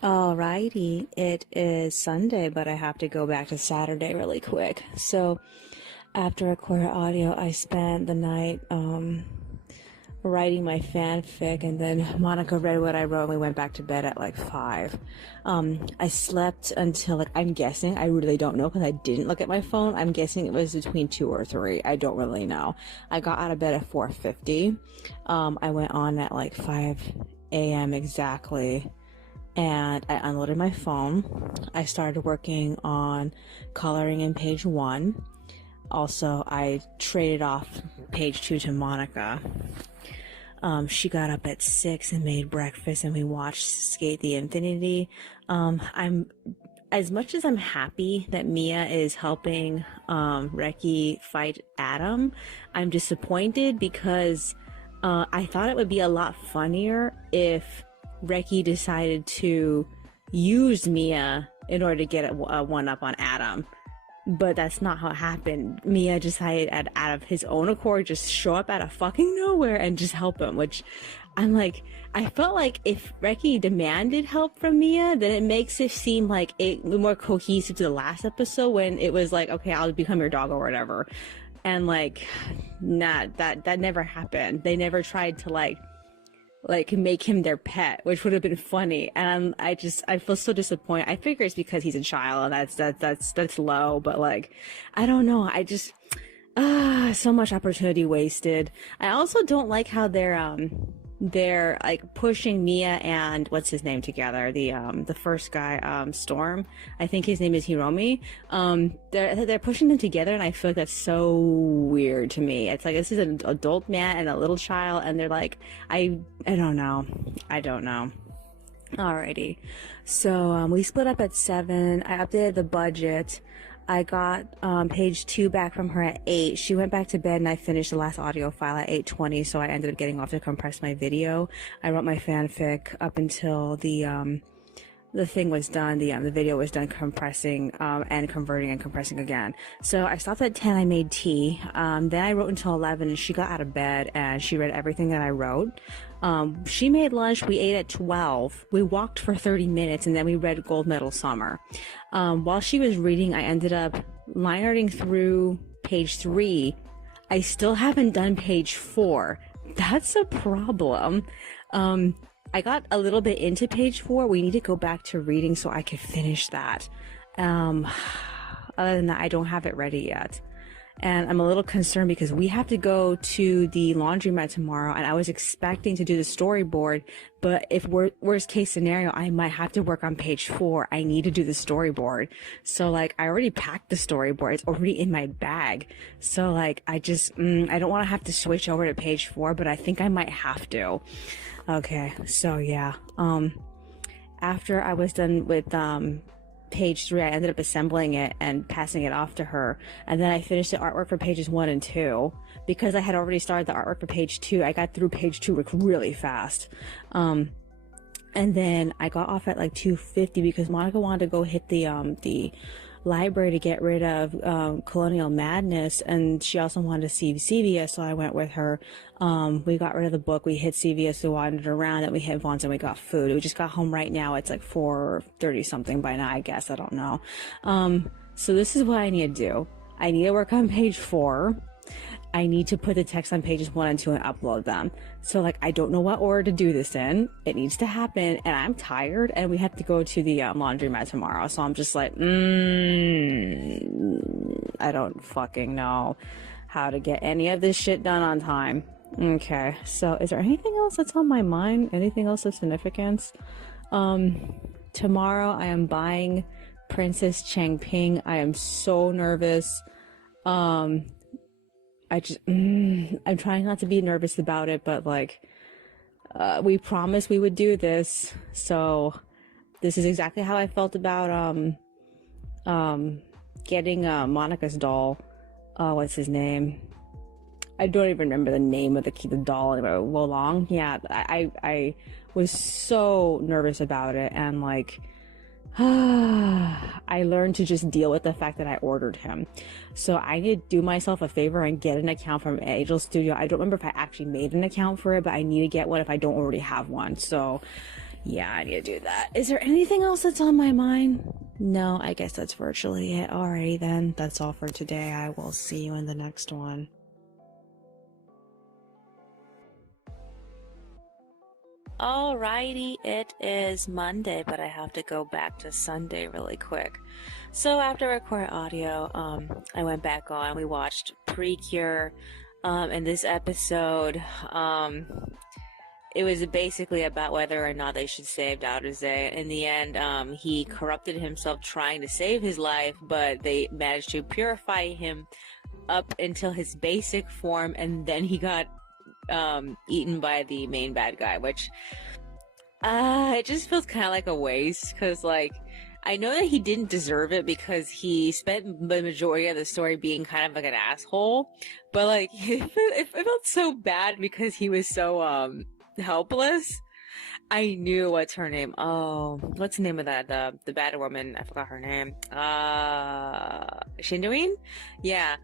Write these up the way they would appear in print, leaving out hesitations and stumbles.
Alrighty, it is Sunday, but I have to go back to Saturday really quick. So, after recorded audio, I spent the night writing my fanfic, and then Monica read what I wrote, and we went back to bed at like 5. I slept until, like, I'm guessing, I really don't know because I didn't look at my phone. I'm guessing it was between 2 or 3. I don't really know. I got out of bed at 4:50. I went on at like 5 a.m. exactly. And I unloaded my phone. I started working on coloring in page 1. Also, I traded off page 2 to Monica. She got up at 6 and made breakfast, and we watched Skate the Infinity. I'm as much as I'm happy that Mia is helping Reki fight Adam, I'm disappointed because I thought it would be a lot funnier if Reki decided to use Mia in order to get a one-up on Adam. But that's not how it happened. Mia decided out of his own accord just show up out of fucking nowhere and just help him, which I'm like, I felt like if Reki demanded help from Mia, then it makes it seem like it more cohesive to the last episode when it was like, okay, I'll become your dog or whatever. And like, nah, that never happened. They never tried to like make him their pet, which would have been funny. And I feel so disappointed. I figure it's because he's a child and that's low, but like, I don't know. So much opportunity wasted. I also don't like how they're like pushing Mia and what's his name together, the first guy, Storm, I think his name is Hiromi. They're pushing them together, and I feel like that's so weird to me. It's like this is an adult man and a little child, and they're like, I don't know. Alrighty, so we split up at 7. I updated the budget. I got page 2 back from her at 8. She went back to bed, and I finished the last audio file at 8:20, so I ended up getting off to compress my video. I wrote my fanfic up until the thing was done, the video was done compressing, and converting and compressing again. So I stopped at 10, I made tea, then I wrote until 11, and she got out of bed, and she read everything that I wrote. She made lunch, we ate at 12, we walked for 30 minutes, and then we read Gold Medal Summer. While she was reading, I ended up line arting through page 3. I still haven't done page 4. That's a problem. I got a little bit into page 4. We need to go back to reading so I could finish that. Other than that, I don't have it ready yet. And I'm a little concerned because we have to go to the laundromat tomorrow, and I was expecting to do the storyboard, but if worst case scenario, I might have to work on page 4. I need to do the storyboard. So like, I already packed the storyboard. It's already in my bag. So like, I don't want to have to switch over to page 4, but I think I might have to. Okay. So yeah. After I was done with, page 3, I ended up assembling it and passing it off to her, and then I finished the artwork for pages 1 and 2 because I had already started the artwork for page 2. I got through page 2 like really fast, and then I got off at like 2:50 because Monica wanted to go hit the library to get rid of Colonial Madness, and she also wanted to see CVS, so I went with her. We got rid of the book, we hit CVS, we wandered around, and we hit Vaughn's, and we got food. We just got home right now. It's like 4:30 something by now, I guess. I don't know. So this is what I need to do. I need to work on page 4. I need to put the text on pages 1 and 2 and upload them. So like, I don't know what order to do this in. It needs to happen, and I'm tired, and we have to go to the laundromat tomorrow. So I'm just like, I don't fucking know how to get any of this shit done on time. Okay, so is there anything else that's on my mind? Anything else of significance? Tomorrow I am buying Princess Changping. I am so nervous. I'm trying not to be nervous about it, but like, we promised we would do this, so this is exactly how I felt about, getting, Monica's doll. What's his name? I don't even remember the name of the doll anymore. Wolong? Yeah, I was so nervous about it, and like, I learned to just deal with the fact that I ordered him. So I need to do myself a favor and get an account from Angel Studio. I don't remember if I actually made an account for it, but I need to get one if I don't already have one. So Yeah, I need to do that. Is there anything else that's on my mind? No, I guess that's virtually it. Alrighty then. That's all for today. I will see you in the next one. Alrighty, it is Monday, but I have to go back to Sunday really quick. So after record audio, I went back on. We watched Precure. In this episode, it was basically about whether or not they should save Dauderzay. In the end, he corrupted himself trying to save his life, but they managed to purify him up until his basic form, and then he got eaten by the main bad guy, which it just feels kind of like a waste, because like I know that he didn't deserve it because he spent the majority of the story being kind of like an asshole, but like it felt so bad because he was so helpless. I knew what's her name. Oh, what's the name of that? The bad woman. I forgot her name. Shindoin? Yeah.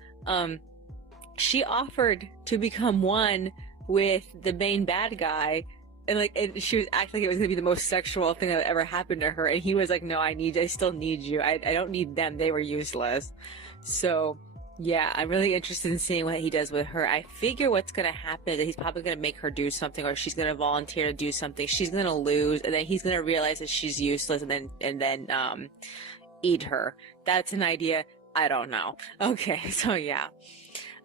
She offered to become one with the main bad guy, and she was acting like it was gonna be the most sexual thing that ever happened to her, and he was like, no, I still need you. I don't need them. They were useless. So yeah, I'm really interested in seeing what he does with her. I figure what's gonna happen is that he's probably gonna make her do something, or she's gonna volunteer to do something. She's gonna lose, and then he's gonna realize that she's useless, and then eat her. That's an idea. I don't know. Okay, so yeah.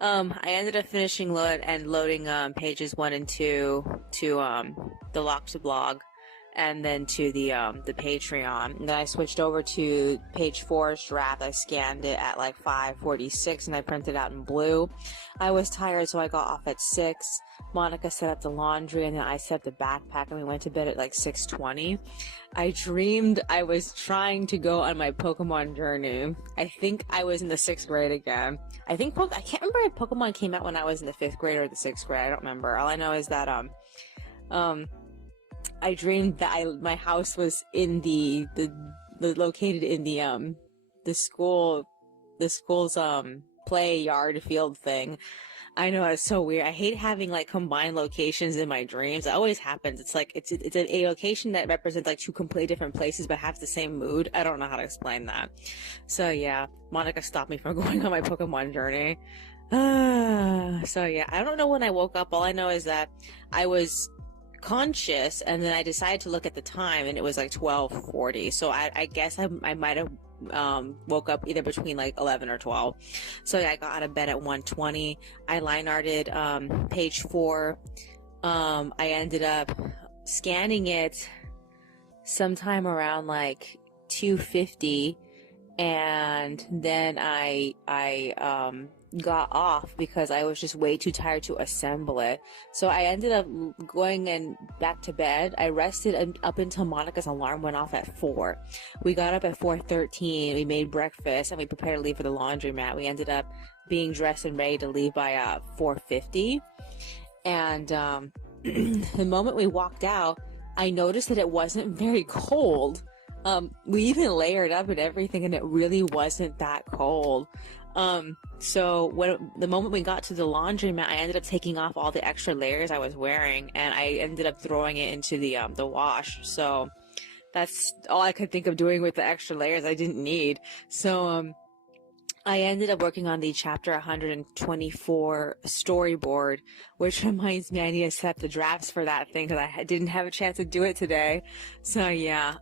I ended up finishing loading pages 1 and 2 to the Loxa blog, and then to the Patreon. And then I switched over to page 4's draft. I scanned it at like 5:46, and I printed it out in blue. I was tired, so I got off at 6. Monica set up the laundry, and then I set up the backpack, and we went to bed at like 6:20. I dreamed I was trying to go on my Pokemon journey. I think I was in the 6th grade again. I can't remember if Pokemon came out when I was in the 5th grade or the 6th grade. I don't remember. All I know is that I dreamed that my house was in the located in the school's play yard field thing. I know, it's so weird. I hate having like combined locations in my dreams. It always happens. It's like it's a location that represents like 2 completely different places but has the same mood. I don't know how to explain that. So yeah, Monica stopped me from going on my Pokemon journey. So yeah, I don't know when I woke up. All I know is that I was conscious, and then I decided to look at the time, and it was like 12:40. So I guess I might have woke up either between like 11 or 12. So yeah, I got out of bed at 1:20. I line arted page 4. I ended up scanning it sometime around like 2:50, and then I got off because I was just way too tired to assemble it. So I ended up going back to bed. I rested up until Monica's alarm went off at 4. We got up at 4:13. We made breakfast, and we prepared to leave for the laundromat. We ended up being dressed and ready to leave by 4:50. And the moment we walked out, I noticed that it wasn't very cold. We even layered up and everything, and it really wasn't that cold. So the moment we got to the laundromat, I ended up taking off all the extra layers I was wearing, and I ended up throwing it into the wash. So that's all I could think of doing with the extra layers I didn't need. So I ended up working on the chapter 124 storyboard, which reminds me I need to set up the drafts for that thing because I didn't have a chance to do it today. So yeah,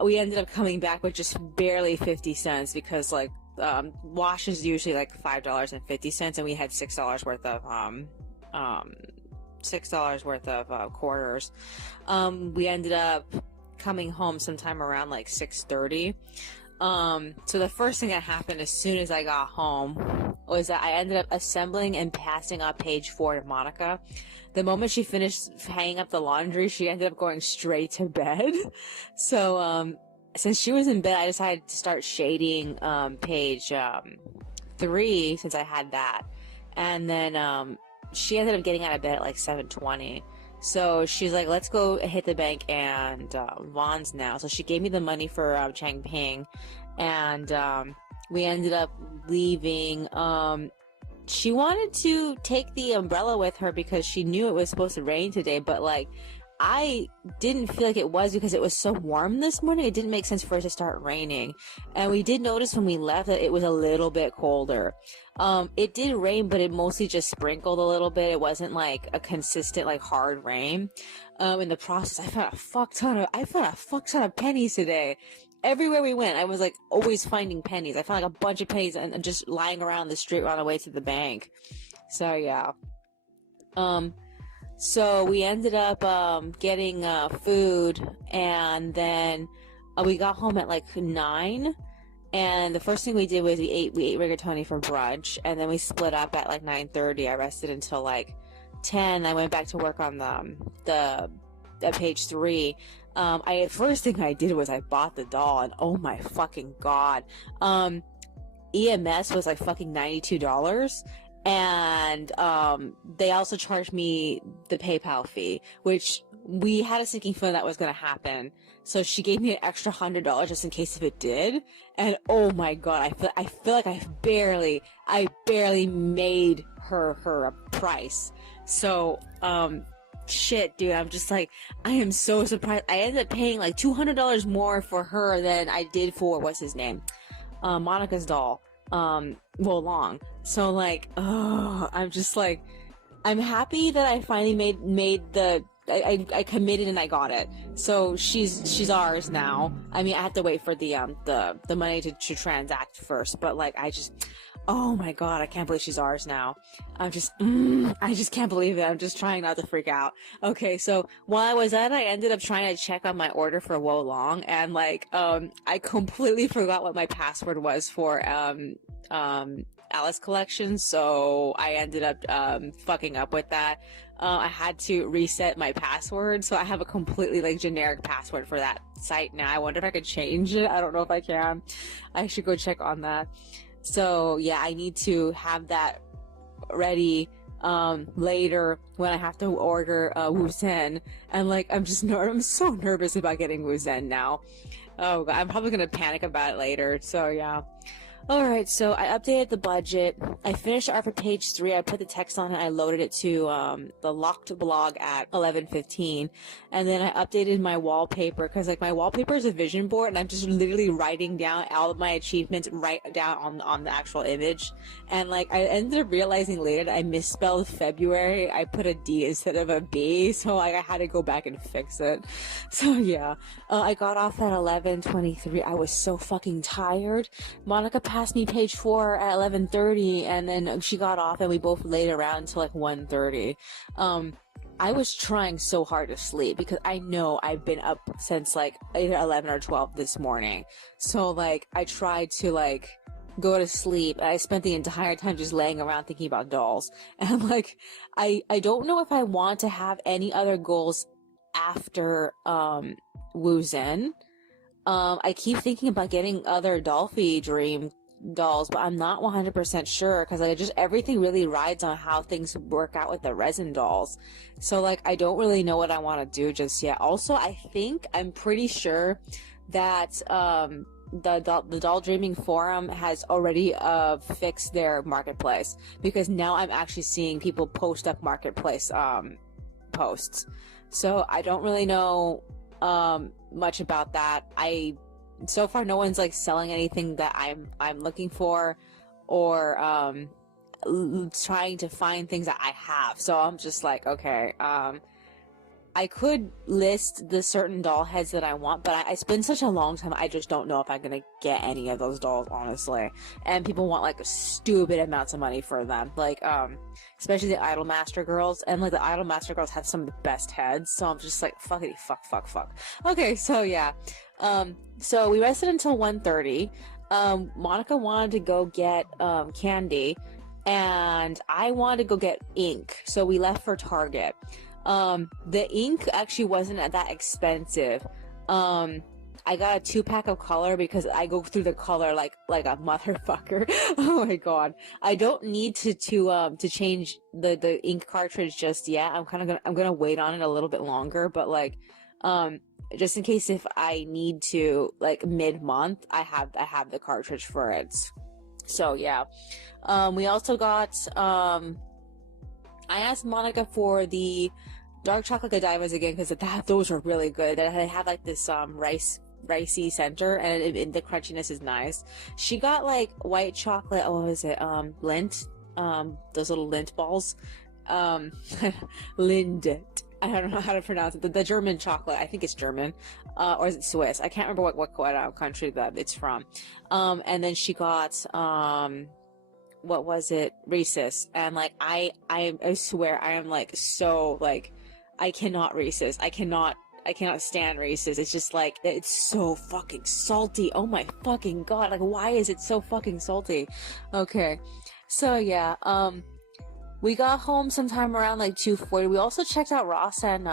we ended up coming back with just barely 50 cents because like wash is usually like $5.50, and we had $6 worth of quarters. We ended up coming home sometime around like 6:30. So the first thing that happened as soon as I got home was that I ended up assembling and passing up page 4 to Monica. The moment she finished hanging up the laundry, she ended up going straight to bed. So, since she was in bed, I decided to start shading, page, 3, since I had that. And then, she ended up getting out of bed at like 7:20. So she's like, let's go hit the bank and Vaughn's now. So she gave me the money for Changping, and we ended up leaving. She wanted to take the umbrella with her because she knew it was supposed to rain today, but like I didn't feel like it was because it was so warm this morning. It didn't make sense for it to start raining. And we did notice when we left that it was a little bit colder. It did rain, but it mostly just sprinkled a little bit. It wasn't like a consistent, like hard rain. In the process, I found a fuck ton of pennies today. Everywhere we went, I was like always finding pennies. I found like a bunch of pennies and just lying around the street on the way to the bank. So yeah. So we ended up getting food, and then we got home at like 9. And the first thing we did was we ate rigatoni for brunch, and then we split up at like 9:30. I rested until like 10. I went back to work on the page 3. First thing I did was I bought the doll, and oh my fucking god, EMS was like fucking $92. And they also charged me the PayPal fee, which we had a sinking feeling that was going to happen. So she gave me an extra $100 just in case if it did. And oh my god, I feel like I barely made her a price. So shit, dude, I'm just like, I am so surprised. I ended up paying like $200 more for her than I did for what's his name, Monica's doll. Long. So like, I'm just like, I'm happy that I finally made I committed and I got it. So she's ours now. I mean, I have to wait for the money to transact first, but like, oh my god, I can't believe she's ours now. I just can't believe it. I'm just trying not to freak out. Okay, so while I was at it, I ended up trying to check on my order for Wo Long, and like, I completely forgot what my password was for, Alice Collection, so I ended up, fucking up with that. I had to reset my password, so I have a completely, like, generic password for that site now. I wonder if I could change it. I don't know if I can. I should go check on that. So, yeah, I need to have that ready, later when I have to order, Wuzhen. And, like, I'm so nervous about getting Wuzhen now. Oh, God, I'm probably gonna panic about it later, so, yeah. Alright, so I updated the budget. I finished art for page 3. I put the text on it. I loaded it to the locked blog at 11:15. And then I updated my wallpaper, because like my wallpaper is a vision board, and I'm just literally writing down all of my achievements right down on the actual image. And like I ended up realizing later that I misspelled February. I put a D instead of a B, so like I had to go back and fix it. So yeah, I got off at 11:23. I was so fucking tired. Monica passed me page 4 at 11:30, and then she got off and we both laid around until like 1:30. I was trying so hard to sleep because I know I've been up since like either 11 or 12 this morning. So like I tried to like go to sleep, and I spent the entire time just laying around thinking about dolls. And like I don't know if I want to have any other goals after Wuzhen. I keep thinking about getting other Dolphy Dream dolls, but I'm not 100% sure, because like just everything really rides on how things work out with the resin dolls. So like I don't really know what I want to do just yet. Also, I'm pretty sure that the Doll Dreaming forum has already fixed their marketplace, because now I'm actually seeing people post up marketplace posts. So I don't really know much about that. So far no one's like selling anything that I'm looking for, or trying to find things that I have. So I'm just like, okay, I could list the certain doll heads that I want, but it's been such a long time, I just don't know if I'm gonna get any of those dolls, honestly. And people want like stupid amounts of money for them, like especially the Idol Master girls, and like the Idol Master girls have some of the best heads, so I'm just like, fuckity fuck. Okay, so yeah, so we rested until 1:30. Monica wanted to go get candy, and I wanted to go get ink, so we left for Target. The ink actually wasn't that expensive. I got a 2-pack of color because I go through the color like a motherfucker. Oh my god. I don't need to change the ink cartridge just yet. I'm gonna wait on it a little bit longer, but like, just in case if I need to, like mid-month, I have the cartridge for it. So yeah. We also got, I asked Monica for the dark chocolate Godivas again, because those are really good. They had like this ricey center, and the crunchiness is nice. She got like white chocolate, what was it, Lindt, those little Lindt balls, Lindt, I don't know how to pronounce it, the German chocolate, I think it's German, or is it Swiss, I can't remember what country that it's from. And then she got what was it, Reese's, and like I swear I am like so like I cannot Reese's, I cannot stand Reese's. It's just like, it's so fucking salty. Oh my fucking god. Like, why is it so fucking salty? Okay. So yeah, we got home sometime around like 2:40. We also checked out Ross and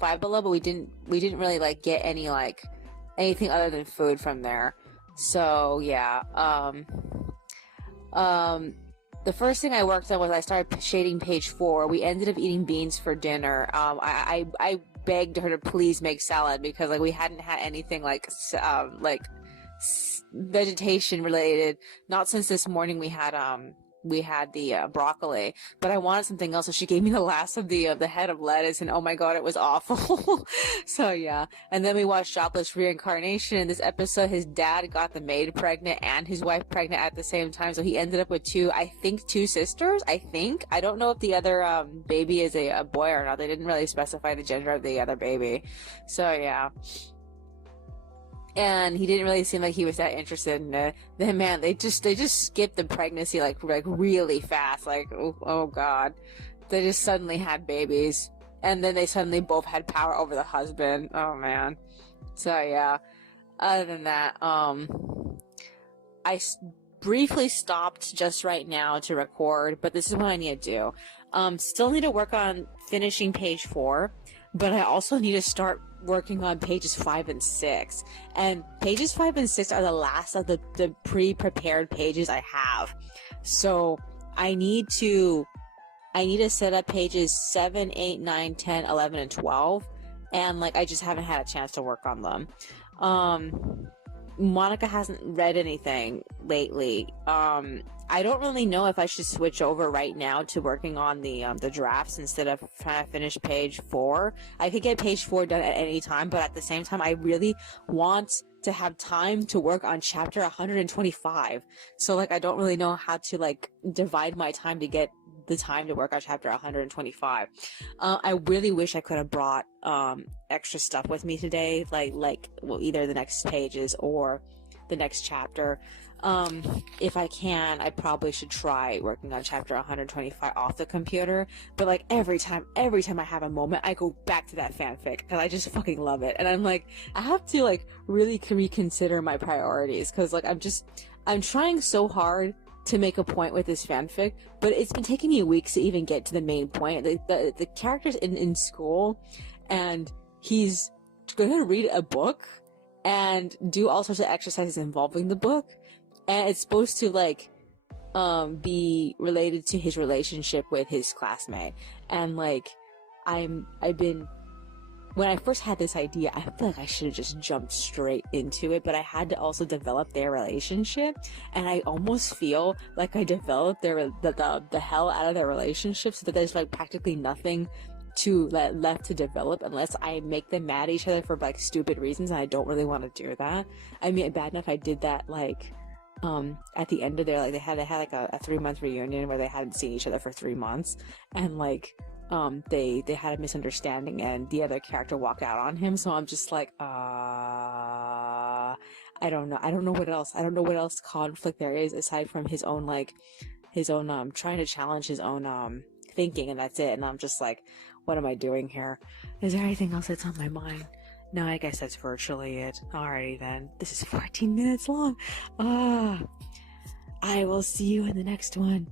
Five Below, but we didn't really like get any like anything other than food from there. So yeah, the first thing I worked on was I started shading page 4. We ended up eating beans for dinner. I begged her to please make salad because like we hadn't had anything like vegetation related. Not since this morning we had the broccoli, but I wanted something else, so she gave me the last of the head of lettuce, and oh my god, it was awful. So yeah, and then we watched Jobless Reincarnation. In this episode, his dad got the maid pregnant and his wife pregnant at the same time, so he ended up with two sisters. I don't know if the other baby is a boy or not. They didn't really specify the gender of the other baby, so yeah. And he didn't really seem like he was that interested in it. Then man, they just skipped the pregnancy like really fast. Like, oh god. They just suddenly had babies. And then they suddenly both had power over the husband. Oh man. So yeah. Other than that, I briefly stopped just right now to record, but this is what I need to do. Still need to work on finishing page 4, but I also need to start working on pages 5 and 6. And pages 5 and 6 are the last of the pre-prepared pages I have. So I need to set up pages 7, 8, 9, 10, 11, and 12. And like I just haven't had a chance to work on them. Monica hasn't read anything lately. I don't really know if I should switch over right now to working on the drafts instead of trying to finish page 4. I could get page 4 done at any time, but at the same time, I really want to have time to work on chapter 125. So like, I don't really know how to like divide my time to get the time to work on chapter 125. I really wish I could have brought extra stuff with me today, like well, either the next pages or the next chapter. If I can, I probably should try working on chapter 125 off the computer, but like every time I have a moment, I go back to that fanfic, and I just fucking love it, and I'm like, I have to like really reconsider my priorities, because like I'm trying so hard to make a point with this fanfic, but it's been taking me weeks to even get to the main point. The character's in school, and he's gonna read a book and do all sorts of exercises involving the book, and it's supposed to like be related to his relationship with his classmate. And like when I first had this idea, I feel like I should have just jumped straight into it, but I had to also develop their relationship, and I almost feel like I developed the hell out of their relationship, so that there's like practically nothing left to develop unless I make them mad at each other for like stupid reasons, and I don't really want to do that. I mean, bad enough I did that like at the end of their, like they had like a 3-month reunion where they hadn't seen each other for 3 months, and like they had a misunderstanding and the other character walked out on him, so I'm just like I don't know what else conflict there is aside from his own trying to challenge his own thinking, and that's it. And I'm just like, what am I doing here? Is there anything else that's on my mind? No, I guess that's virtually it. Alrighty then. This is 14 minutes long. I will see you in the next one.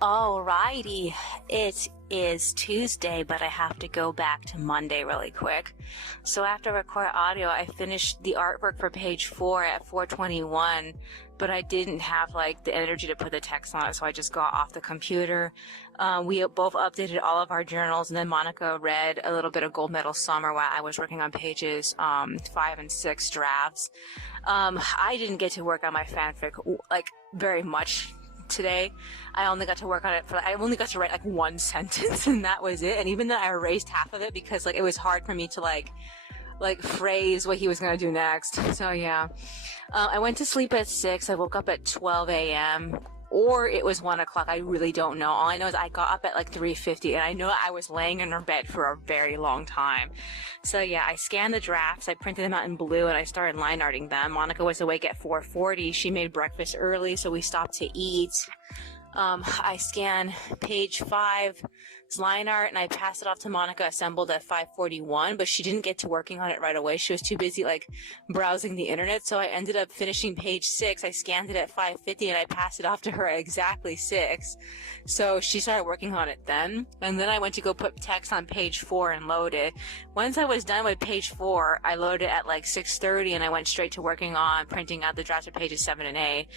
Alrighty. It is Tuesday, but I have to go back to Monday really quick. So after record audio, I finished the artwork for page 4 at 4:21, but I didn't have like the energy to put the text on it, so I just got off the computer. We both updated all of our journals, and then Monica read a little bit of Gold Medal Summer while I was working on pages 5 and 6 drafts. I didn't get to work on my fanfic like very much today. I only got to work on it I only got to write like one sentence, and that was it. And even then, I erased half of it because like it was hard for me to like phrase what he was gonna do next. So yeah, I went to sleep at 6. I woke up at 12 a.m. or it was 1 o'clock. I really don't know. All I know is I got up at like 3:50, and I know I was laying in her bed for a very long time. So yeah, I scanned the drafts, I printed them out in blue, and I started line arting them. Monica was awake at 4:40. She made breakfast early, so we stopped to eat. I scanned page 5's line art, and I passed it off to Monica, assembled at 5:41, but she didn't get to working on it right away. She was too busy like browsing the internet, so I ended up finishing page 6. I scanned it at 5:50, and I passed it off to her at exactly 6. So she started working on it then, and then I went to go put text on page 4 and load it. Once I was done with page 4, I loaded it at like 6:30, and I went straight to working on printing out the drafts for pages 7 and 8.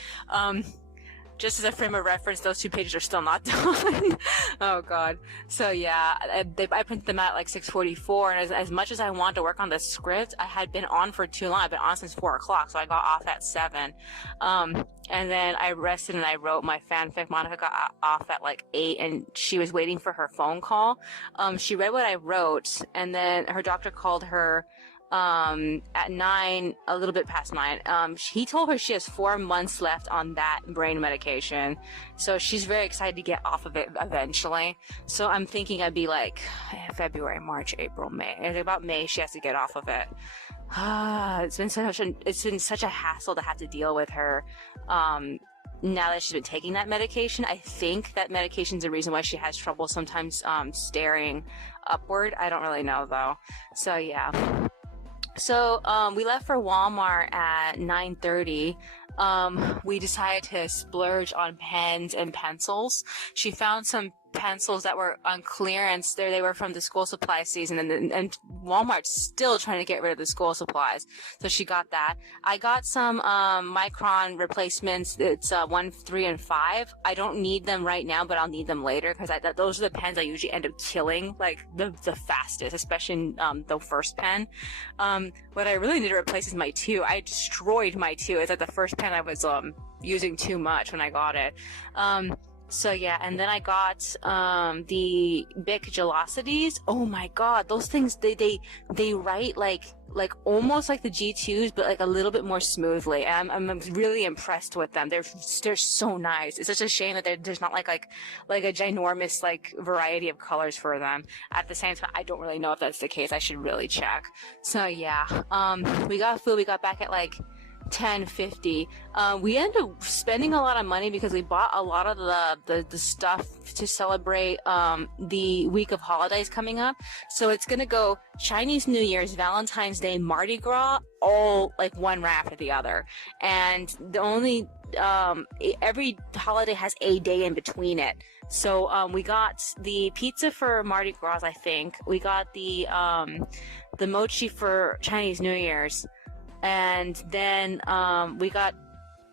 Just as a frame of reference, those 2 pages are still not done. Oh god. So yeah, I printed them out at like 6:44, and as much as I wanted to work on the script, I had been on for too long. I've been on since 4 o'clock, so I got off at 7. And then I rested and I wrote my fanfic. Monica got off at like 8, and she was waiting for her phone call. She read what I wrote, and then her doctor called her at 9, a little bit past 9. He told her she has 4 months left on that brain medication. So she's very excited to get off of it eventually. So I'm thinking I'd be like February, March, April, May. And about May, she has to get off of it. It's been such a hassle to have to deal with her. Now that she's been taking that medication. I think that medication's the reason why she has trouble sometimes, staring upward. I don't really know though. So yeah. So, we left for Walmart at 9:30. We decided to splurge on pens and pencils. She found some pencils that were on clearance. They were from the school supply season, and Walmart's still trying to get rid of the school supplies. So she got that. I got some Micron replacements. It's 1, 3, and 5. I don't need them right now, but I'll need them later because those are the pens I usually end up killing like the fastest, especially in the first pen. What I really need to replace is my 2. I destroyed my 2. It's like the first pen I was using too much when I got it. So yeah, and then I got the Bic Gelocities. Oh my god, those things they write like almost like the G2s, but like a little bit more smoothly. And I'm really impressed with them. They're so nice. It's such a shame that there's not like a ginormous like variety of colors for them. At the same time, I don't really know if that's the case. I should really check. So yeah, we got food. We got back at like 10:50. We ended up spending a lot of money because we bought a lot of the stuff to celebrate the week of holidays coming up. So it's gonna go Chinese New Year's, Valentine's Day, Mardi Gras, all like one right after the other. And the only every holiday has a day in between it. So we got the pizza for Mardi Gras, I think. We got the mochi for Chinese New Year's. And then we got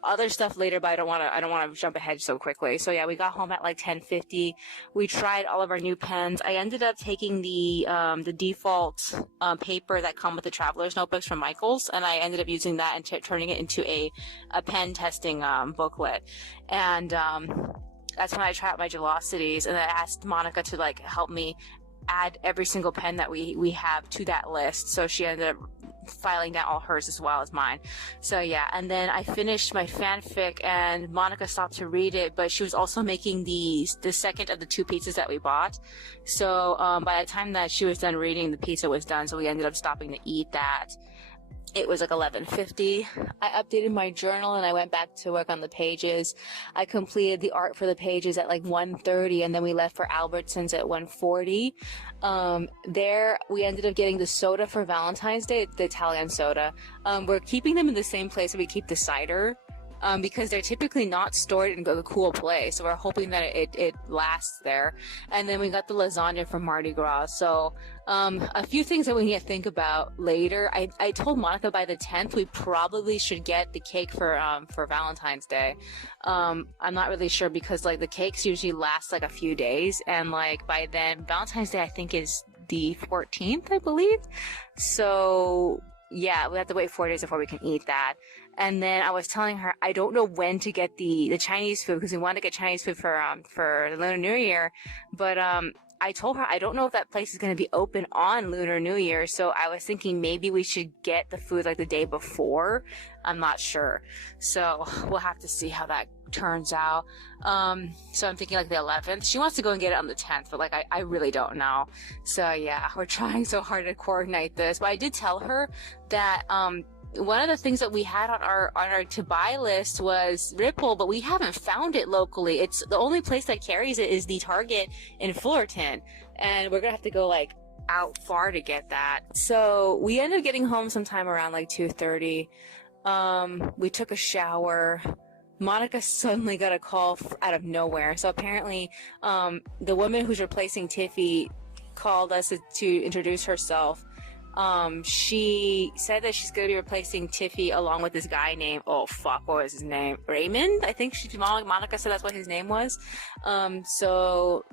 other stuff later, but I don't want to jump ahead so quickly. So yeah, we got home at like 10:50. We tried all of our new pens. I ended up taking the default paper that come with the traveler's notebooks from Michaels, and I ended up using that and turning it into a pen testing booklet. And that's when I tried out my Gelocities, and I asked Monica to like help me add every single pen that we have to that list. So she ended up filing down all hers as well as mine. So yeah, and then I finished my fanfic, and Monica stopped to read it, but she was also making the second of the 2 pizzas that we bought. So by the time that she was done reading, the pizza was done, so we ended up stopping to eat that. It was like 11:50. I updated my journal and I went back to work on the pages. I completed the art for the pages at like 1:30, and then we left for Albertsons at 1:40. There we ended up getting the soda for Valentine's Day, the Italian soda. We're keeping them in the same place that we keep the cider. Because they're typically not stored in a cool place, so we're hoping that it lasts there. And then we got the lasagna from Mardi Gras. So a few things that we need to think about later. I told Monica by the 10th we probably should get the cake for Valentine's Day. I'm not really sure because like the cakes usually last like a few days, and like by then Valentine's Day I think is the 14th, I believe. So yeah, we have to wait 4 days before we can eat that. And then I was telling her I don't know when to get the Chinese food because we wanted to get Chinese food for the Lunar New Year, but I told her I don't know if that place is going to be open on Lunar New Year, so I was thinking maybe we should get the food like the day before. I'm not sure, so we'll have to see how that turns out. So I'm thinking like the 11th. She wants to go and get it on the 10th, but like I really don't know. So yeah, we're trying so hard to coordinate this. But I did tell her that one of the things that we had on our to buy list was Ripple, but we haven't found it locally. It's the only place that carries it is the Target in Fullerton, and we're gonna have to go like out far to get that. So we ended up getting home sometime around like 2:30. We took a shower. Monica suddenly got a call out of nowhere. So apparently, the woman who's replacing Tiffy called us to introduce herself. She said that she's going to be replacing Tiffy along with this guy named, oh fuck, what was his name? Raymond? I think Monica said that's what his name was. So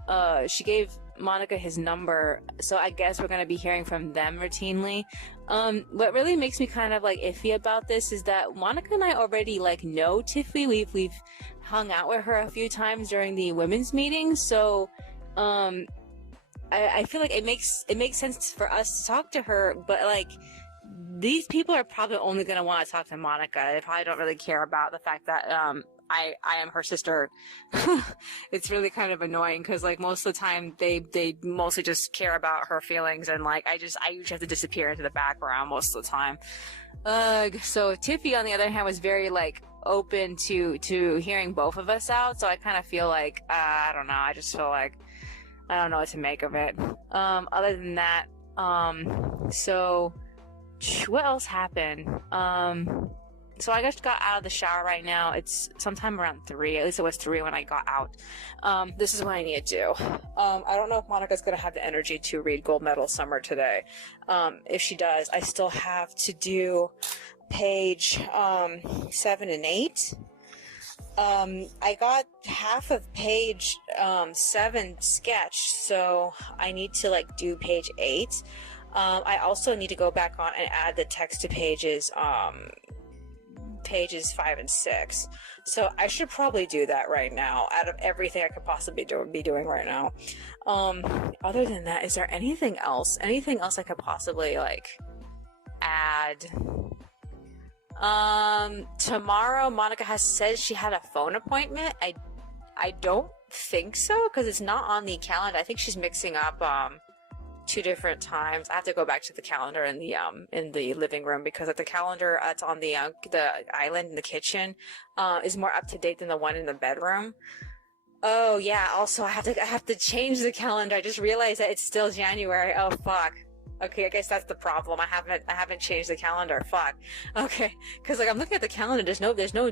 she gave Monica his number. So I guess we're going to be hearing from them routinely. What really makes me kind of like iffy about this is that Monica and I already like know Tiffy. We've hung out with her a few times during the women's meetings. So, I feel like it makes sense for us to talk to her, but like these people are probably only going to want to talk to Monica. They probably don't really care about the fact that I am her sister. It's really kind of annoying because like most of the time they mostly just care about her feelings, and like I usually have to disappear into the background most of the time. So Tiffy on the other hand was very like open to hearing both of us out, so I kind of feel like I don't know, I just feel like I don't know what to make of it. Other than that, so what else happened? So I just got out of the shower right now. It's sometime around 3. At least it was 3 when I got out. This is what I need to do. I don't know if Monica's going to have the energy to read Gold Medal Summer today. If she does, I still have to do page 7 and 8. I got half of page 7 sketched, so I need to like do page 8. I also need to go back on and add the text to pages 5 and 6. So I should probably do that right now out of everything I could possibly be doing right now. Other than that, is there anything else I could possibly like add? Tomorrow Monica has said she had a phone appointment. I don't think so because it's not on the calendar. I think she's mixing up 2 different times. I have to go back to the calendar in the living room because like the calendar that's on the island in the kitchen is more up to date than the one in the bedroom. Oh yeah, also I have to change the calendar. I just realized that it's still January. Oh fuck. Okay, I guess that's the problem. I haven't changed the calendar. Fuck. Okay, because like I'm looking at the calendar. There's no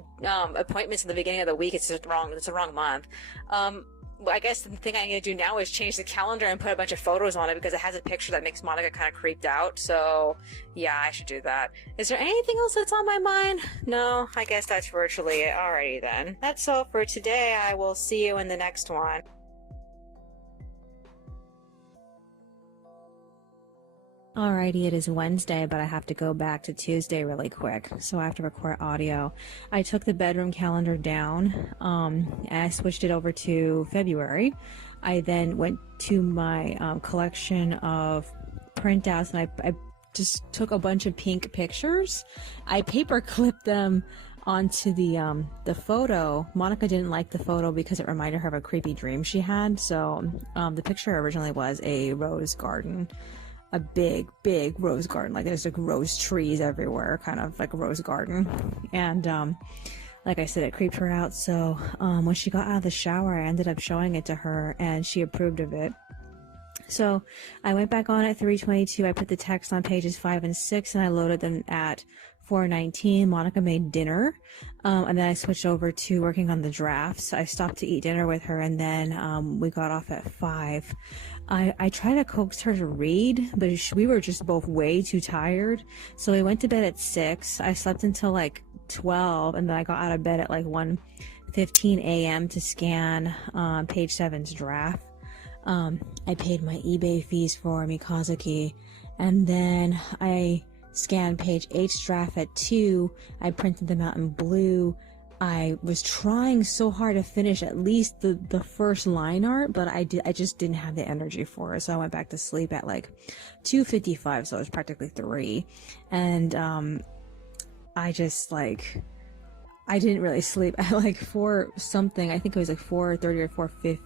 appointments in the beginning of the week. It's just wrong. It's the wrong month. I guess the thing I need to do now is change the calendar and put a bunch of photos on it because it has a picture that makes Monica kind of creeped out. So yeah, I should do that. Is there anything else that's on my mind? No, I guess that's virtually it. Alrighty then. That's all for today. I will see you in the next one. Alrighty, it is Wednesday, but I have to go back to Tuesday really quick, so I have to record audio. I took the bedroom calendar down, and I switched it over to February. I then went to my collection of printouts, and I just took a bunch of pink pictures. I paper clipped them onto the photo. Monica didn't like the photo because it reminded her of a creepy dream she had, so the picture originally was a rose garden. A big rose garden, like there's like rose trees everywhere, kind of like a rose garden. And like I said, it creeped her out. So when she got out of the shower, I ended up showing it to her and she approved of it. So I went back on at 3:22. I put the text on pages 5 and 6 and I loaded them at 4:19. Monica made dinner, and then I switched over to working on the drafts. I stopped to eat dinner with her, and then we got off at 5. I tried to coax her to read, but we were just both way too tired. So we went to bed at 6. I slept until like 12, and then I got out of bed at like 1:15 a.m. to scan page 7's draft. I paid my eBay fees for Mikazuki, and then I scanned page H draft at 2. I printed them out in blue. I was trying so hard to finish at least the first line art, but I just didn't have the energy for it. So I went back to sleep at like 2:55, so it was practically 3. And I just like, I didn't really sleep at like 4 something. I think it was like 4:30 or 4:50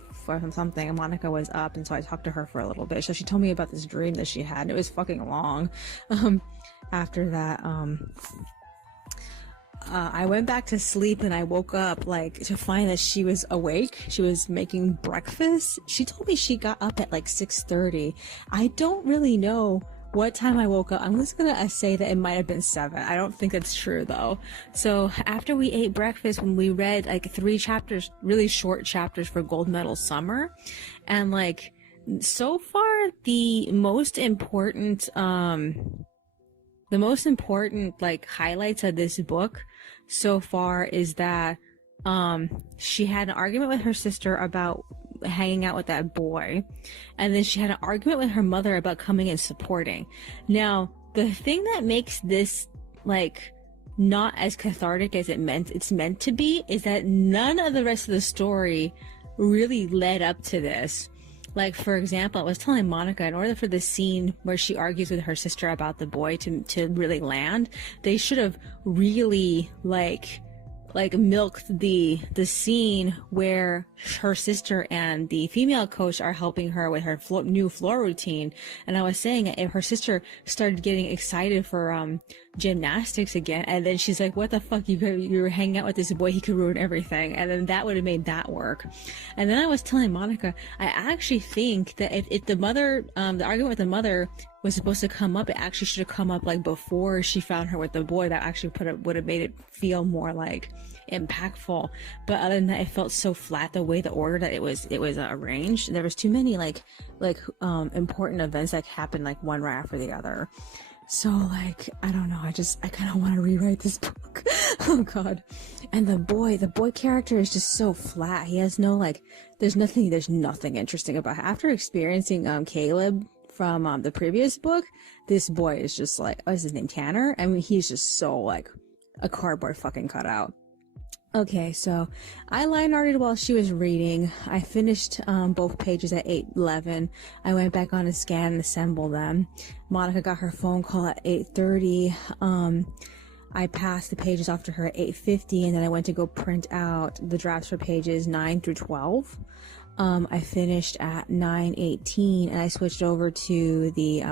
something, and Monica was up, and so I talked to her for a little bit. So she told me about this dream that she had, and it was fucking long. After that, I went back to sleep, and I woke up like to find that she was awake. She was making breakfast. She told me she got up at like 6:30. I don't really know what time I woke up. I'm just gonna say that it might have been 7. I don't think that's true though. So after we ate breakfast, when we read like 3 chapters, really short chapters for Gold Medal Summer, and like so far the most important like highlights of this book so far is that she had an argument with her sister about hanging out with that boy, and then she had an argument with her mother about coming and supporting. Now, the thing that makes this like not as cathartic as it's meant to be is that none of the rest of the story really led up to this. Like, for example, I was telling Monica, in order for the scene where she argues with her sister about the boy to really land, they should have really like milked the scene where her sister and the female coach are helping her with her new floor routine. And I was saying, if her sister started getting excited for gymnastics again, and then she's like, what the fuck, you were hanging out with this boy, he could ruin everything, and then that would have made that work. And then I was telling Monica, I actually think that if the mother, the argument with the mother was supposed to come up, it actually should have come up like before she found her with the boy. That actually would have made it feel more like impactful. But other than that, it felt so flat the way the order that it was arranged. There was too many like important events that happened like one right after the other. So like, I don't know, I kind of want to rewrite this book. Oh god. And the boy character is just so flat. He has no like, there's nothing interesting about him. After experiencing Caleb from the previous book, this boy is just like, oh, is his name Tanner? I mean, he's just so like a cardboard fucking cutout. Okay, so I line arted while she was reading. I finished both pages at 8:11. I went back on to scan and assemble them. Monica got her phone call at 8:30. I passed the pages off to her at 8:50, and then I went to go print out the drafts for pages 9 through 12. I finished at 9:18, and I switched over to the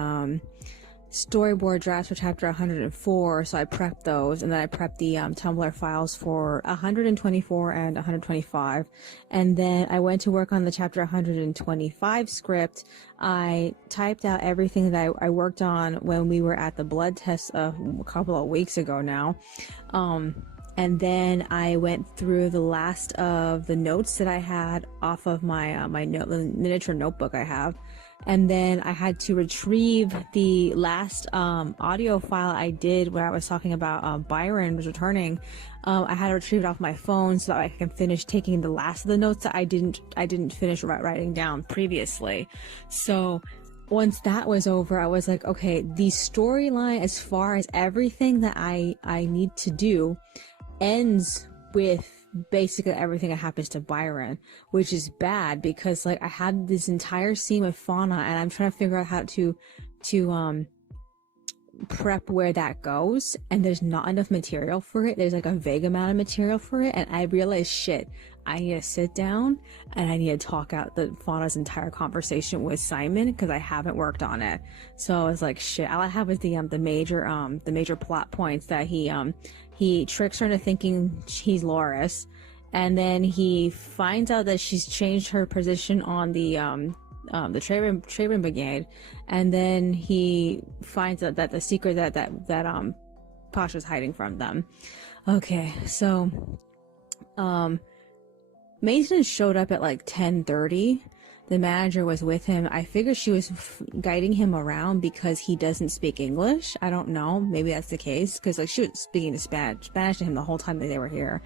storyboard drafts for chapter 104, so I prepped those, and then I prepped the Tumblr files for 124 and 125, and then I went to work on the chapter 125 script. I typed out everything that I worked on when we were at the blood test a couple of weeks ago now, and then I went through the last of the notes that I had off of my the miniature notebook I have. And then I had to retrieve the last audio file I did where I was talking about Byron was returning. I had to retrieve it off my phone so that I can finish taking the last of the notes that I didn't finish writing down previously. So once that was over, I was like, okay, the storyline as far as everything that I need to do ends with basically everything that happens to Byron, which is bad because like I had this entire scene with Fauna, and I'm trying to figure out how to prep where that goes, and there's not enough material for it. There's like a vague amount of material for it, and I realized, shit, I need to sit down and I need to talk out the Fauna's entire conversation with Simon because I haven't worked on it. So I was like, shit, all I have is the major plot points that he tricks her into thinking he's Loris, and then he finds out that she's changed her position on the Traven Brigade, and then he finds out that the secret that Pasha's hiding from them. Okay, so Mason showed up at like 10:30. The manager was with him. I figured she was guiding him around because he doesn't speak English. I don't know. Maybe that's the case. Because like she was speaking to Spanish to him the whole time that they were here.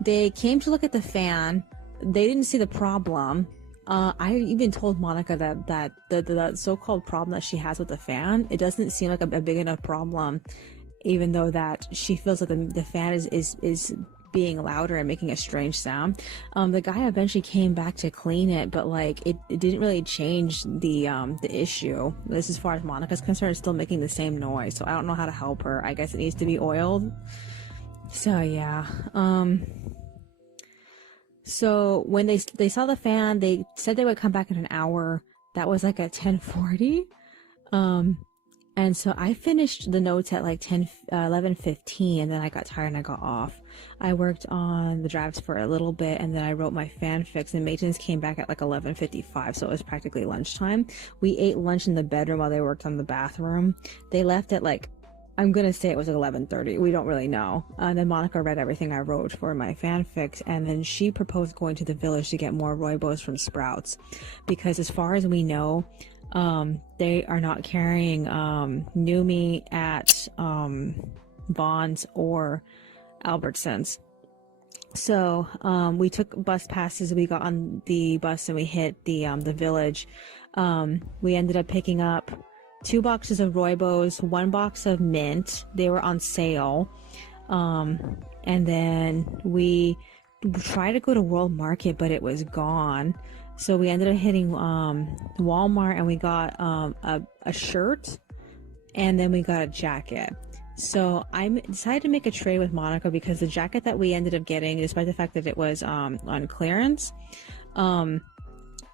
They came to look at the fan. They didn't see the problem. I even told Monica that the so-called problem that she has with the fan, it doesn't seem like a big enough problem, even though that she feels like the fan is being louder and making a strange sound. The guy eventually came back to clean it, but like it didn't really change the issue. This, as far as Monica's concerned, is still making the same noise. So I don't know how to help her. I guess it needs to be oiled. So yeah. So when they saw the fan, they said they would come back in an hour. That was like at 10:40. And so I finished the notes at like 11:15, and then I got tired and I got off. I worked on the drafts for a little bit, and then I wrote my fanfics, and maintenance came back at like 11:55, so it was practically lunchtime. We ate lunch in the bedroom while they worked on the bathroom. They left at like, I'm gonna say it was like 11:30. We don't really know. And then Monica read everything I wrote for my fanfics, and then she proposed going to the village to get more rooibos from Sprouts, because as far as we know, they are not carrying Numi at Bonds or Albertsons. So we took bus passes. We got on the bus and we hit the village. We ended up picking up 2 boxes of rooibos, 1 box of mint. They were on sale. And then we tried to go to World Market, but it was gone. So we ended up hitting Walmart, and we got a shirt, and then we got a jacket. So I decided to make a trade with Monica, because the jacket that we ended up getting, despite the fact that it was on clearance,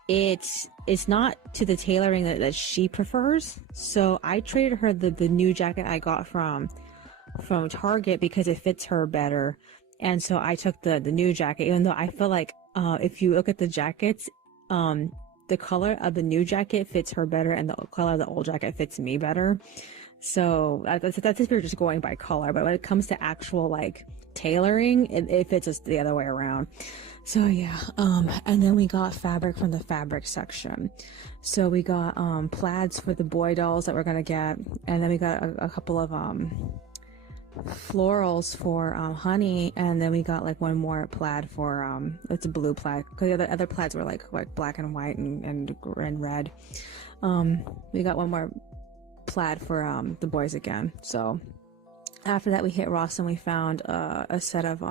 it's not to the tailoring that she prefers. So I traded her the new jacket I got from Target, because it fits her better. And so I took the new jacket, even though I feel like if you look at the jackets, the color of the new jacket fits her better, and the color of the old jacket fits me better. So that's if you're just going by color, but when it comes to actual like tailoring, it fits us the other way around. So yeah, and then we got fabric from the fabric section. So we got plaids for the boy dolls that we're gonna get, and then we got a couple of florals for Honey, and then we got like one more plaid for it's a blue plaid, because the other plaids were like black and white and red. We got one more plaid for the boys again. So after that we hit Ross, and we found a set of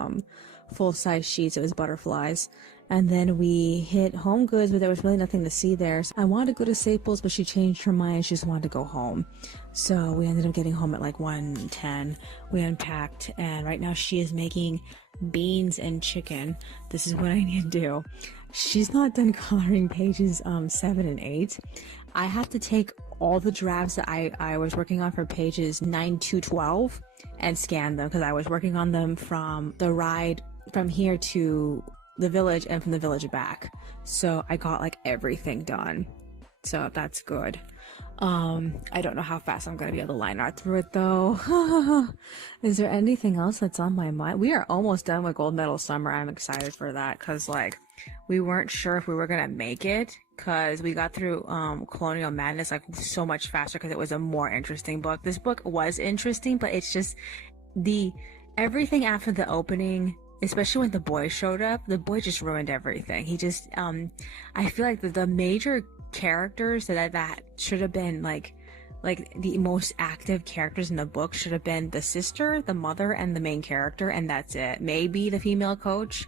full-size sheets. It was butterflies. And then we hit Home Goods, but there was really nothing to see there. So I wanted to go to Staples, but she changed her mind. She just wanted to go home. So we ended up getting home at like 1:10. We unpacked, and right now she is making beans and chicken. This is what I need to do. She's not done coloring pages 7 and 8. I have to take all the drafts that I was working on for pages 9 to 12 and scan them, because I was working on them from the ride from here to the village and from the village back. So I got like everything done. So that's good. I don't know how fast I'm gonna be able to line art through it though. Is there anything else that's on my mind? We are almost done with Gold Medal Summer. I'm excited for that, because like we weren't sure if we were gonna make it, because we got through Colonial Madness like so much faster, because it was a more interesting book. This book was interesting, but it's just everything after the opening, especially when the boy showed up, the boy just ruined everything. He just I feel like the major characters that should have been like the most active characters in the book should have been the sister, the mother, and the main character, and that's it. Maybe the female coach.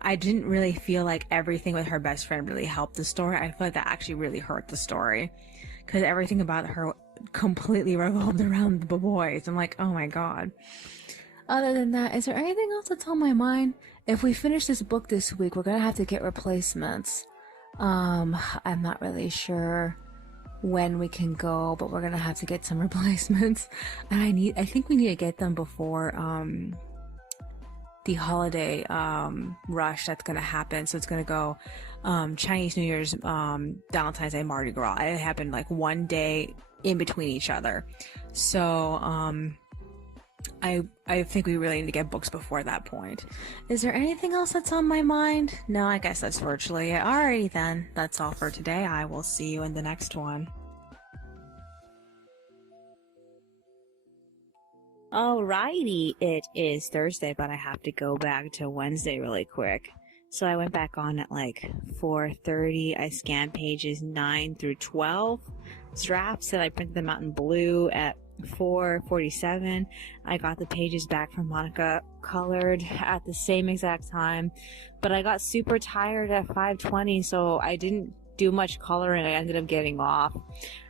I didn't really feel like everything with her best friend really helped the story. I feel like that actually really hurt the story, because everything about her completely revolved around the boys. I'm like, oh my god. Other than that, is there anything else that's on my mind? If we finish this book this week, we're gonna have to get replacements. I'm not really sure when we can go, but we're gonna have to get some replacements. And I think we need to get them before the holiday rush that's gonna happen. So it's gonna go Chinese New Year's, Valentine's Day, Mardi Gras. It happened like one day in between each other. So I think we really need to get books before that point. Is there anything else that's on my mind? No, I guess that's virtually it. Alrighty then, that's all for today. I will see you in the next one. Alrighty, it is Thursday, but I have to go back to Wednesday really quick. So I went back on at like 4:30. I scanned pages 9 through 12 drafts, and I printed them out in blue at 4:47. I got the pages back from Monica colored at the same exact time, but I got super tired at 5:20, so I didn't do much coloring. I ended up getting off.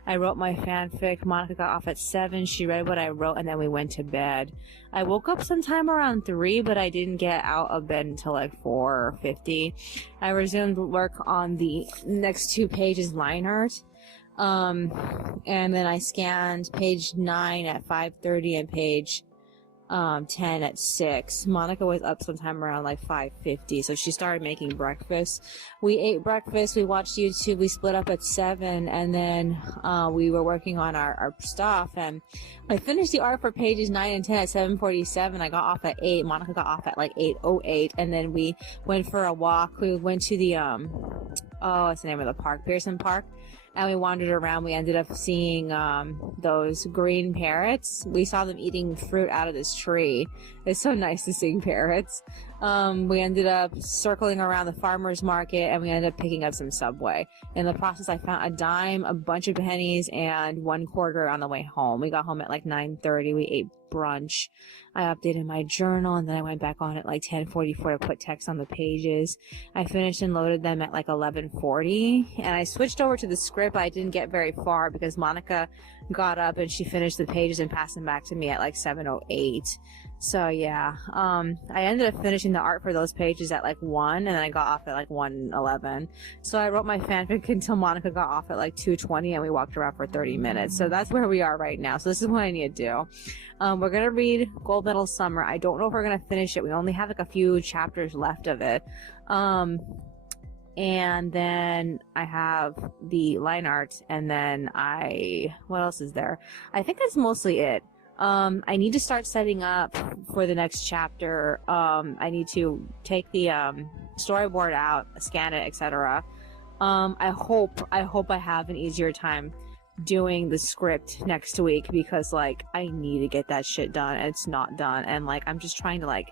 I wrote my fanfic. Monica got off at 7. She read what I wrote, and then we went to bed. I woke up sometime around 3, but I didn't get out of bed until like 4:50. I resumed work on the next 2 pages line art. And then I scanned page 9 at 5:30 and page 10 at 6. Monica was up sometime around like 5:50, so she started making breakfast. We ate breakfast, we watched YouTube, we split up at 7, and then we were working on our stuff, and I finished the art for pages 9 and 10 at 7:47. I got off at 8. Monica got off at like 8:08, and then we went for a walk. We went to the what's the name of the park? Pearson Park. And we wandered around. We ended up seeing those green parrots. We saw them eating fruit out of this tree. It's so nice to see parrots. We ended up circling around the farmer's market, and we ended up picking up some Subway. In the process, I found a dime, a bunch of pennies, and 1/4 on the way home. We got home at like 9:30. We ate brunch. I updated my journal, and then I went back on at like 10:44 to put text on the pages. I finished and loaded them at like 11:40, and I switched over to the script. I didn't get very far because Monica got up and she finished the pages and passed them back to me at like 7:08. So yeah, I ended up finishing the art for those pages at like 1, and then I got off at like 1:11. So I wrote my fanfic until Monica got off at like 2:20, and we walked around for 30 minutes. So that's where we are right now. So this is what I need to do. We're gonna read Gold Medal Summer. I don't know if we're gonna finish it. We only have like a few chapters left of it. And then I have the line art, and then what else is there? I think that's mostly it. I need to start setting up for the next chapter. I need to take the storyboard out, scan it, etc. I hope I have an easier time doing the script next week, because like I need to get that shit done, and it's not done, and like I'm just trying to like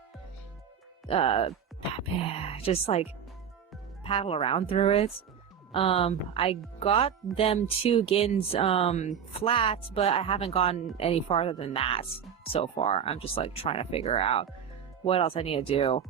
just like paddle around through it. I got them 2 gins flat, but I haven't gone any farther than that so far. I'm just like trying to figure out what else I need to do.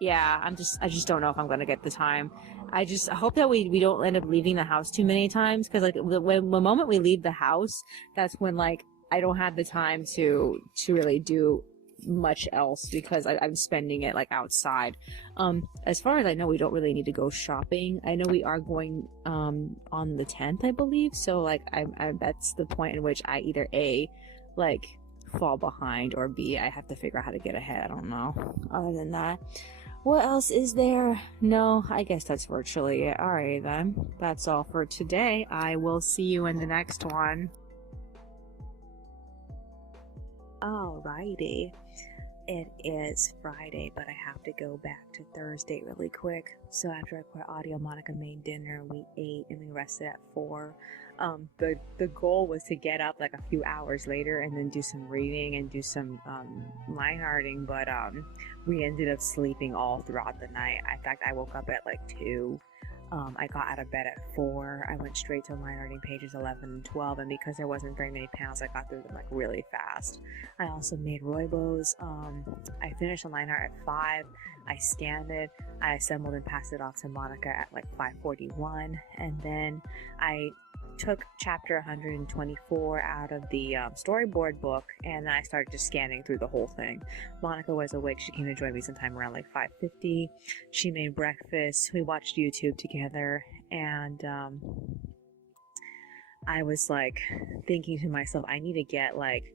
Yeah, I just don't know if I'm gonna get the time. I just hope that we don't end up leaving the house too many times, because like the moment we leave the house, that's when like I don't have the time to really do much else, because I'm spending it like outside. As far as I know, we don't really need to go shopping. I know we are going on the 10th, I believe, so like I that's the point in which I either A, like fall behind, or B, I have to figure out how to get ahead. I don't know. Other than that, what else is there? No, I guess that's virtually it. Alright then, that's all for today. I will see you in the next one. Alrighty. It is Friday, but I have to go back to Thursday really quick. So after I quit audio, Monica made dinner, we ate, and we rested at 4. The goal was to get up like a few hours later and then do some reading and do some line arting, but we ended up sleeping all throughout the night. In fact, I woke up at like 2. I got out of bed at 4. I went straight to line arting pages 11 and 12, and because there wasn't very many panels, I got through them like really fast. I also made rooibos. I finished the line art at 5. I scanned it, I assembled and passed it off to Monica at like 5:41, and then I took chapter 124 out of the storyboard book, and then I started just scanning through the whole thing. Monica was awake. She came to join me sometime around like 5:50. She made breakfast. We watched YouTube together, and I was like thinking to myself, I need to get like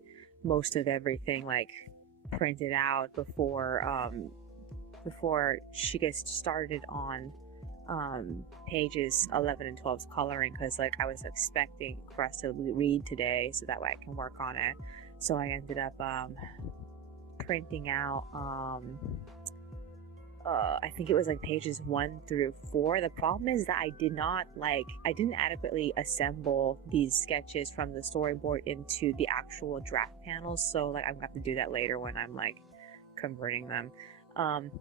most of everything like printed out before she gets started on pages 11 and 12's coloring, because like I was expecting for us to read today so that way I can work on it. So I ended up printing out I think it was like pages 1 through 4. The problem is that I didn't adequately assemble these sketches from the storyboard into the actual draft panels, so like I'm gonna have to do that later when I'm like converting them.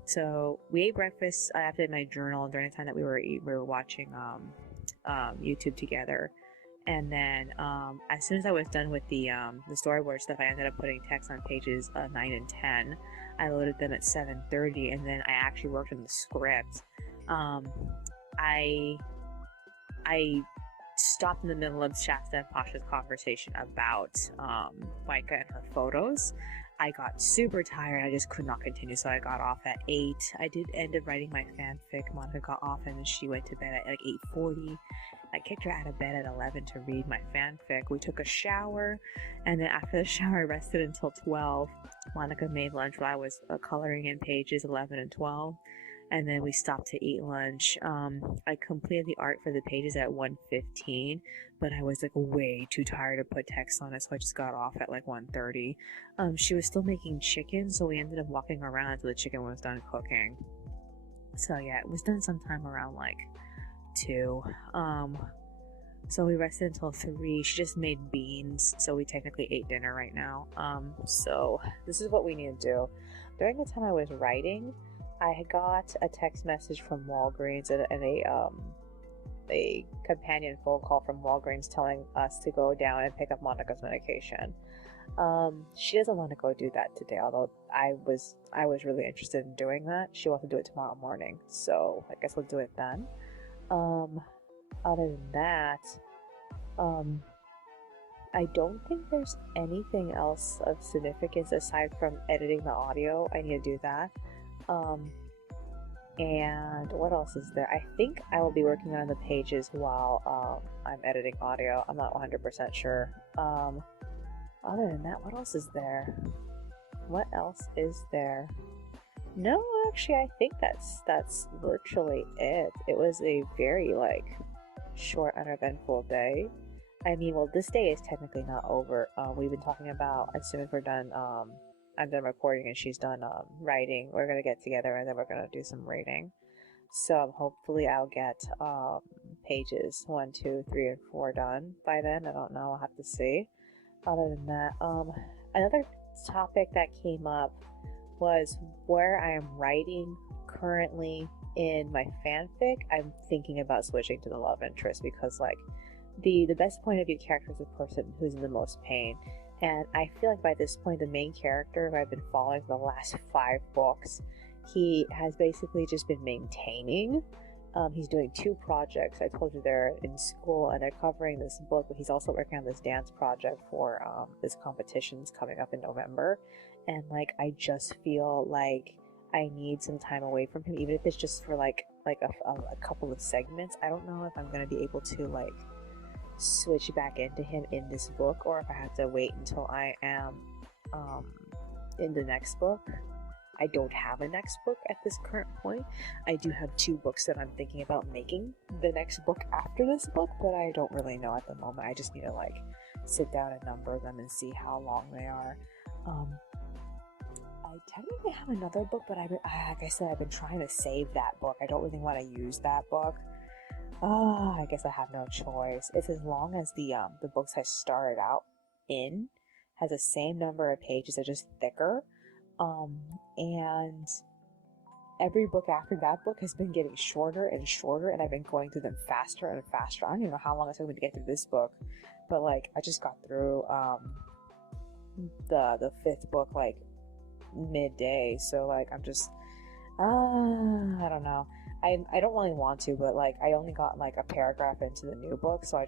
So we ate breakfast. I updated my journal during the time that we were watching YouTube together. And then as soon as I was done with the storyboard stuff, I ended up putting text on pages 9 and 10. I loaded them at 7:30, and then I actually worked on the script. I stopped in the middle of Shasta and Pasha's conversation about Micah and her photos. I got super tired. I just could not continue, so I got off at 8. I did end up writing my fanfic. Monica got off, and she went to bed at like 8:40. I kicked her out of bed at 11 to read my fanfic. We took a shower, and then after the shower, I rested until 12. Monica made lunch while I was coloring in pages 11 and 12. And then we stopped to eat lunch. I completed the art for the pages at 1:15, but I was like way too tired to put text on it, so I just got off at like 1:30. She was still making chicken, so we ended up walking around until the chicken was done cooking. So yeah, it was done sometime around like 2. So we rested until 3. She just made beans, so we technically ate dinner right now. So this is what we need to do. During the time I was writing, I had got a text message from Walgreens and a companion phone call from Walgreens telling us to go down and pick up Monica's medication. She doesn't want to go do that today, although I was really interested in doing that. She wants to do it tomorrow morning, so I guess we'll do it then. Other than that, I don't think there's anything else of significance aside from editing the audio. I need to do that. And what else is there? I think I will be working on the pages while I'm editing audio. I'm not 100% sure. Other than that, what else is there? What else is there? No, actually, I think that's virtually it. It was a very short, uneventful day. I mean, well, this day is technically not over. We've been talking about, as soon as we're done, I'm done recording and she's done writing, we're gonna get together and then we're gonna do some rating. So hopefully I'll get pages 1, 2, 3, and 4 done by then. I don't know, I'll have to see. Other than that, another topic that came up was where I am writing currently in my fanfic. I'm thinking about switching to the love interest because the best point of view character is the person who's in the most pain. And I feel like by this point, the main character who I've been following for the last 5 books, he has basically just been maintaining. He's doing 2 projects. I told you they're in school and they're covering this book, but he's also working on this dance project for this competition's coming up in November. And I just feel like I need some time away from him, even if it's just for a couple of segments. I don't know if I'm going to be able to switch back into him in this book, or if I have to wait until I am in the next book. I don't have a next book at this current point. I do have 2 books that I'm thinking about making the next book after this book, but I don't really know at the moment. I just need to sit down and number them and see how long they are. I technically have another book, but like I said, I've been trying to save that book. I don't really want to use that book. I guess I have no choice. It's as long as the books I started out in has the same number of pages, they're just thicker. And every book after that book has been getting shorter and shorter, and I've been going through them faster and faster. I don't even know how long it's going to get through this book, but I just got through the 5th book midday, so I'm just I don't know. I don't really want to, but I only got a paragraph into the new book, so I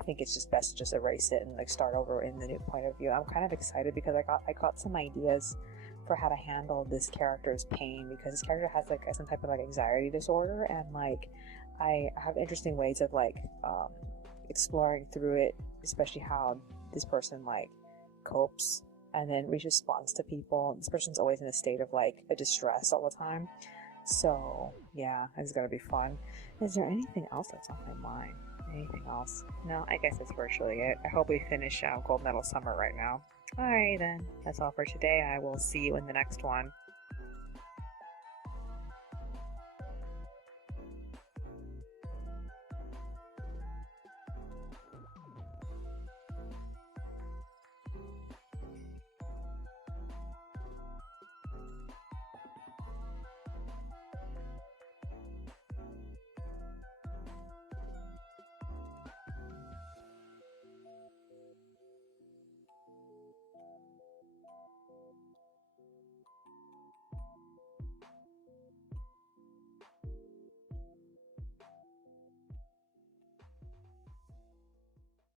think it's just best to just erase it and start over in the new point of view. I'm kind of excited because I got some ideas for how to handle this character's pain, because this character has some type of anxiety disorder, and I have interesting ways of exploring through it, especially how this person copes and then responds to people. This person's always in a state of a distress all the time. So yeah, it's gonna be fun. Is there anything else that's on my mind? Anything else? No, I guess that's virtually it. I hope we finish Gold Medal Summer right now. Alright then, that's all for today. I will see you in the next one.